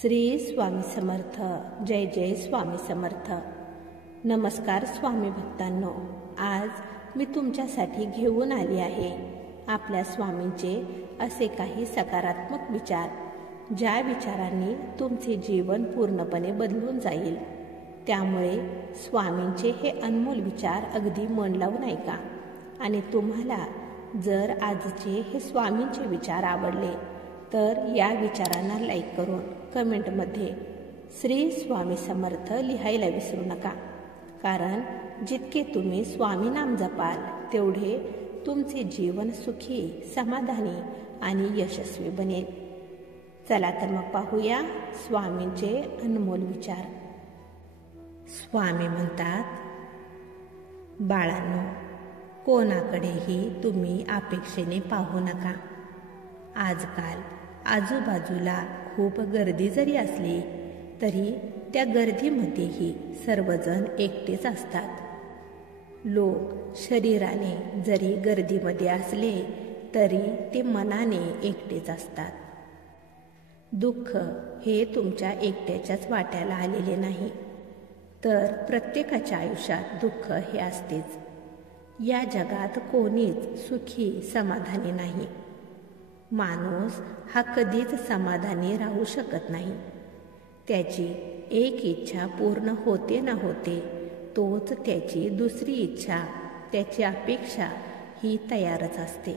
श्री स्वामी समर्थ. जय जय स्वामी समर्थ. नमस्कार स्वामी भक्तांनो. आज मी तुमच्यासाठी घेऊन आली आहे आपल्या स्वामींचे असे काही सकारात्मक विचार, ज्या विचारांनी तुमचे जीवन पूर्णपणे बदलून जाईल. त्यामुळे स्वामींचे हे अनमोल विचार अगदी मन लावून ऐका. आणि तुम्हाला जर आजचे हे स्वामींचे विचार आवडले तर या विचारांना लाईक करून कमेंटमध्ये श्री स्वामी समर्थ लिहायला विसरू नका. कारण जितके तुम्ही स्वामी नाम जपाल तेवढे तुमचे जीवन सुखी, समाधानी आणि यशस्वी बनेल. चला तर मग पाहूया स्वामींचे अनमोल विचार. स्वामी म्हणतात, बाळांनो, कोणाकडेही तुम्ही अपेक्षेने पाहू नका. आजकाल आजूबाजूला खूप गर्दी जरी असली तरी त्या गर्दीमध्येही सर्वजण एकटेच असतात. लोक शरीराने जरी गर्दीमध्ये असले तरी ते मनाने एकटेच असतात. दुःख हे तुमच्या एकट्याच्याच वाट्याला आलेले नाही, तर प्रत्येकाच्या आयुष्यात दुःख हे असतेच. या जगात कोणीच सुखी, समाधानी नाही. माणूस हा कधीच समाधानी राहू शकत नाही. त्याची एक इच्छा पूर्ण होते ना होते तोच त्याची दुसरी इच्छा, त्याची अपेक्षा ही तयारच असते.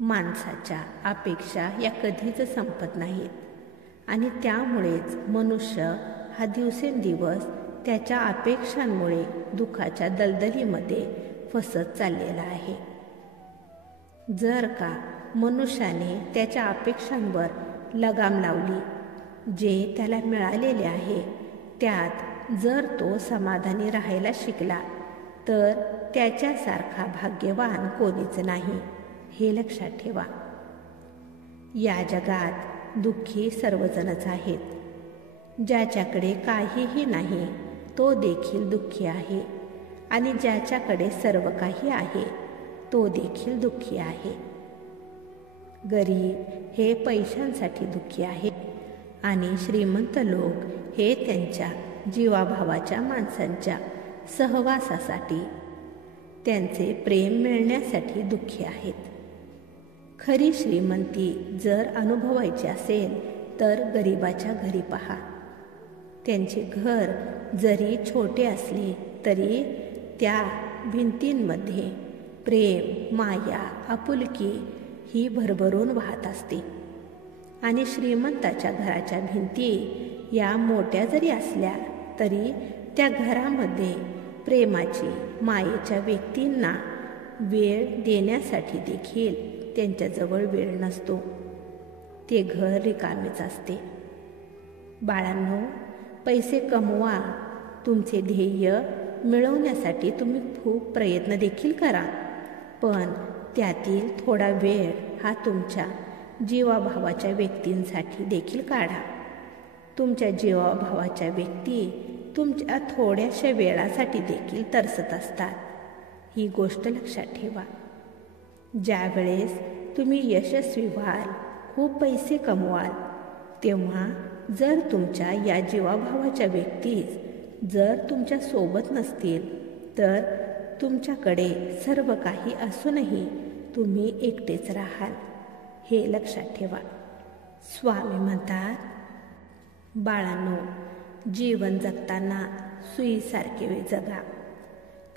माणसाच्या अपेक्षा या कधीच संपत नाहीत आणि त्यामुळेच मनुष्य हा दिवसेंदिवस त्याच्या अपेक्षांमुळे दुःखाच्या दलदलीमध्ये फसत चाललेला आहे. जर का मनुष्याने त्याच्या अपेक्षांवर लगाम लावली, जे त्याला मिळालेले आहे त्यात जर तो समाधानी राहायला शिकला तर त्याच्यासारखा भाग्यवान कोणीच नाही, हे लक्षात ठेवा. या जगात दुःखी सर्वजणच आहेत. ज्याच्याकडे काहीही नाही तो देखील दुःखी आहे आणि ज्याच्याकडे सर्व काही आहे तो देखील दुःखी आहे. गरीब हे पैशांसाठी दुःखी आहे आणि श्रीमंत लोक हे त्यांच्या जीवाभावाच्या माणसांच्या सहवासासाठी, त्यांचे प्रेम मिळण्यासाठी दुःखी आहेत. खरी श्रीमंती जर अनुभवायची असेल तर गरिबाच्या घरी पहा. त्यांचे घर जरी छोटे असले तरी त्या भिंतींमध्ये प्रेम, माया, आपुलकी ही भरभरून वाहत असते. आणि श्रीमंताच्या घराच्या भिंती या मोठ्या जरी असल्या तरी त्या घरामध्ये प्रेमाची, मायेच्या व्यक्तींना वेळ देण्यासाठी देखील त्यांच्याजवळ वेळ नसतो. ते घर रिकामेच असते. बाळांनो, पैसे कमवा. तुमचे ध्येय मिळवण्यासाठी तुम्ही खूप प्रयत्न देखील करा, पण त्यातील थोडा वेळ हा तुमच्या जीवाभावाच्या व्यक्तींसाठी देखील काढा. तुमच्या जीवाभावाच्या व्यक्ती तुमच्या थोड्याशा वेळासाठी देखील तरसत असतात. ही गोष्ट लक्षात ठेवा. ज्या वेळेस तुम्ही यशस्वी व्हाल, खूप पैसे कमवाल, तेव्हा जर तुमच्या या जीवाभावाच्या व्यक्तीच जर तुमच्या सोबत नसतील तर तुमच्याकडे सर्व काही असूनही तुम्ही एकटेच राहाल, हे लक्षात ठेवा. स्वामी म्हणतात, बाळांनो, जीवन जगताना सुईसारखे जगा.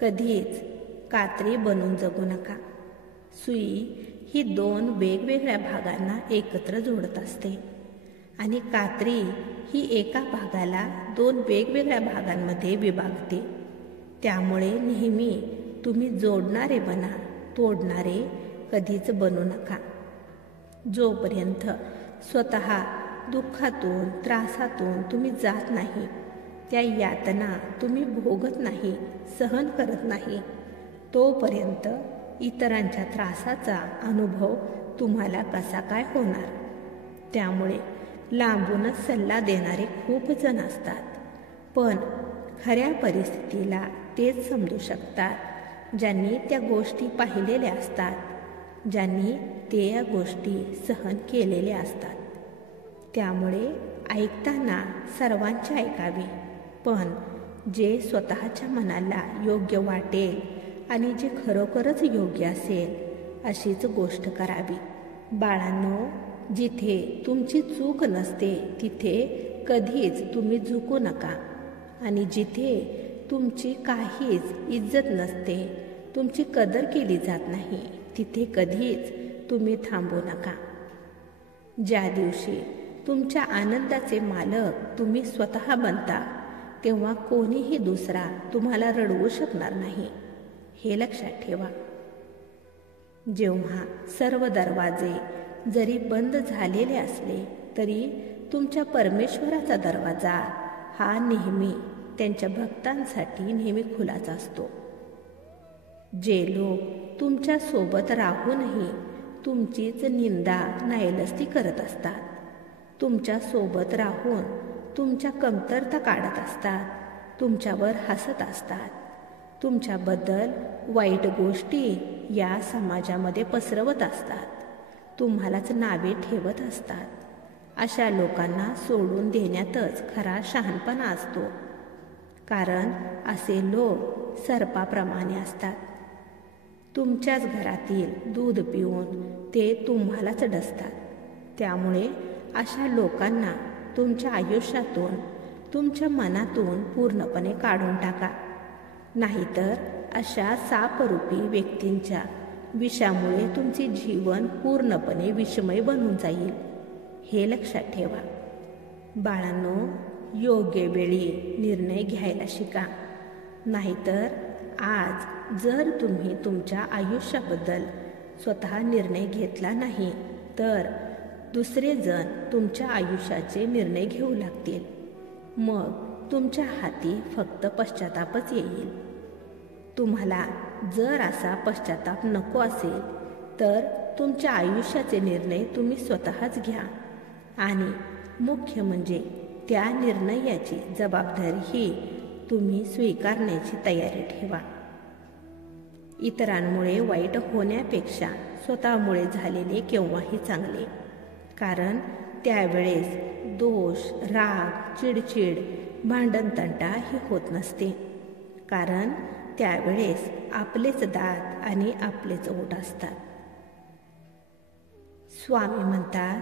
कधीच कात्री बनून जगू नका. सुई ही दोन वेगवेगळ्या भागांना एकत्र जोडत असते आणि कात्री ही एका भागाला दोन वेगवेगळ्या भागांमध्ये विभागते. त्यामुळे नेहमी तुम्ही जोडणारे बना, तोडणारे कधीच बनू नका. जोपर्यंत स्वतः दुःखातून, त्रासातून तुम्ही जात नाही, त्या यातना तुम्ही भोगत नाही, सहन करत नाही, तोपर्यंत इतरांच्या त्रासाचा अनुभव तुम्हाला कसा काय होणार. त्यामुळे लांबूनच सल्ला देणारे खूप जण असतात, पण खऱ्या परिस्थितीला तेच समजू शकतात ज्यांनी त्या गोष्टी पाहिलेल्या असतात, ज्यांनी त्या गोष्टी सहन केलेल्या असतात. त्यामुळे ऐकताना सर्वांचे ऐकावे, पण जे स्वतःच्या मनाला योग्य वाटेल आणि जे खरोखरच योग्य असेल अशीच गोष्ट करावी. बाळांनो, जिथे तुमची चूक नसते तिथे कधीच तुम्ही झुकू नका आणि जिथे तुमची काहीच इज्जत नसते, तुमची कदर केली जात नाही, तिथे कधीच तुम्ही थांबू नका. ज्या दिवशी तुमच्या आनंदाचे मालक तुम्ही स्वतः बनता तेव्हा कोणीही दुसरा तुम्हाला रडवू शकणार नाही, हे लक्षात ठेवा. जेव्हा सर्व दरवाजे जरी बंद झालेले असले तरी तुमच्या परमेश्वराचा दरवाजा हा नेहमी त्यांच्या भक्तांसाठी नेहमी खुलाच असतो. जे लोक तुमच्या सोबत राहूनही तुमचीच निंदा नायलस्ती करत असतात, तुमच्या सोबत राहून तुमच्या कमतरता काढत असतात, तुमच्यावर हसत असतात, तुमच्याबद्दल वाईट गोष्टी या समाजामध्ये पसरवत असतात, तुम्हालाच नावे ठेवत असतात, अशा लोकांना सोडून देण्यातच खरा शहाणपणा असतो. कारण असे लोक सर्पाप्रमाणे असतात. तुमच्याच घरातील दूध पिऊन ते तुम्हालाच डसतात. त्यामुळे अशा लोकांना तुमच्या आयुष्यातून, तुमच्या मनातून पूर्णपणे काढून टाका. नाहीतर अशा सापरूपी व्यक्तींच्या विषामुळे तुमचे जीवन पूर्णपणे विषमय बनून जाईल, हे लक्षात ठेवा. बाळांनो, योग्य वेळी निर्णय घ्यायला शिका. नाहीतर आज जर तुम्ही तुमच्या आयुष्याबद्दल स्वतः निर्णय घेतला नाही तर दुसरे जण तुमच्या आयुष्याचे निर्णय घेऊ लागतील. मग तुमच्या हाती फक्त पश्चातापच येईल. तुम्हाला जर असा पश्चाताप नको असेल तर तुमच्या आयुष्याचे निर्णय तुम्ही स्वतःच घ्या आणि मुख्य म्हणजे त्या निर्णयाची जबाबदारीही तुम्ही स्वीकारण्याची तयारी ठेवा. इतरांमुळे वाईट होण्यापेक्षा स्वतःमुळे झालेले केव्हाही चांगले. कारण त्यावेळेस दोष, राग, चिडचिड, भांडणतंटा हे होत नसते. कारण त्यावेळेस आपलेच दात आणि आपलेच ओठ असतात. स्वामी म्हणतात,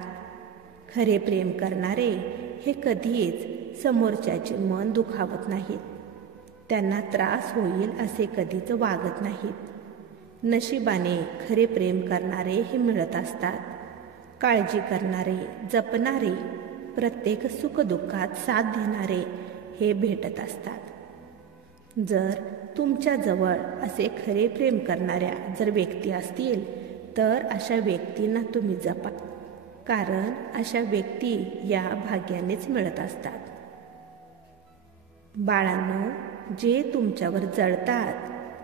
खरे प्रेम करणारे हे कधीच समोरच्याचे मन दुखावत नाहीत. त्यांना त्रास होईल असे कधीच वागत नाहीत. नशिबाने खरे प्रेम करणारे हे मिळत असतात. काळजी करणारे, जपणारे, प्रत्येक सुखदुःखात साथ देणारे हे भेटत असतात. जर तुमच्याजवळ असे खरे प्रेम करणाऱ्या जर व्यक्ती असतील तर अशा व्यक्तींना तुम्ही जपा. कारण अशा व्यक्ती या भाग्यानेच मिळत असतात. बाळांनो, जे तुमच्यावर जळतात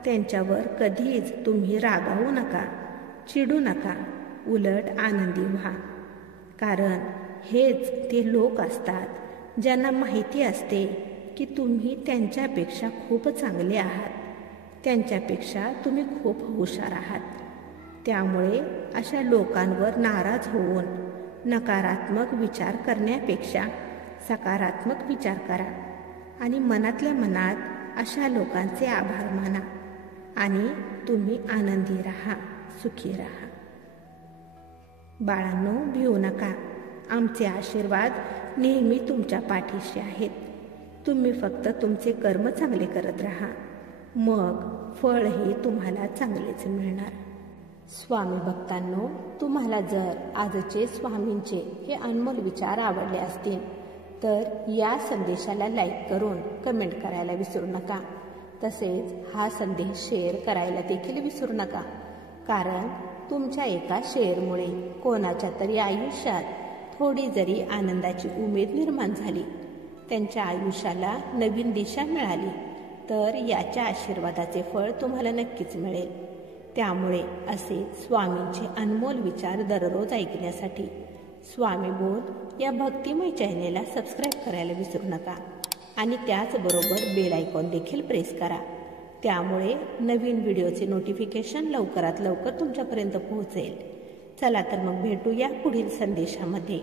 त्यांच्यावर कधीच तुम्ही रागावू नका, चिडू नका, उलट आनंदी व्हा. कारण हेच ते लोक असतात ज्यांना माहिती असते की तुम्ही त्यांच्यापेक्षा खूप चांगले आहात, त्यांच्यापेक्षा तुम्ही खूप हुशार आहात. त्यामुळे अशा लोकांवर नाराज होऊन नकारात्मक विचार करण्यापेक्षा सकारात्मक विचार करा आणि मनातल्या मनात अशा लोकांचे आभार माना आणि तुम्ही आनंदी राहा, सुखी राहा. बाळांनो, भिवू नका. आमचे आशीर्वाद नेहमी तुमच्या पाठीशी आहेत. तुम्ही फक्त तुमचे कर्म चांगले करत राहा, मग फळही तुम्हाला चांगलेच मिळणार. स्वामी भक्तांनो, तुम्हाला जर आजचे स्वामींचे हे अनमोल विचार आवडले असतील तर या संदेशाला लाईक करून कमेंट करायला विसरू नका. तसेच हा संदेश शेअर करायला देखील विसरू नका. कारण तुमच्या एका शेअरमुळे कोणाच्या तरी आयुष्यात थोडी जरी आनंदाची उमेद निर्माण झाली, त्यांच्या आयुष्याला नवीन दिशा मिळाली तर याच्या आशीर्वादाचे फळ तुम्हाला नक्कीच मिळेल. त्यामुळे असे स्वामींचे अनमोल विचार दररोज ऐकण्यासाठी स्वामी बोल या भक्तिमय चॅनेलला सबस्क्राईब करायला विसरू नका आणि त्याचबरोबर बेल आयकॉन देखील प्रेस करा. त्यामुळे नवीन व्हिडिओचे नोटिफिकेशन लवकरात लवकर तुमच्यापर्यंत पोहोचेल. चला तर मग भेटूया पुढील संदेशामध्ये.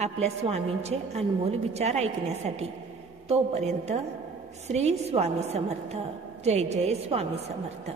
आपल्या स्वामींचे अनमोल विचार ऐकण्यासाठी. तोपर्यंत श्री स्वामी समर्थ. जय जय स्वामी समर्थ.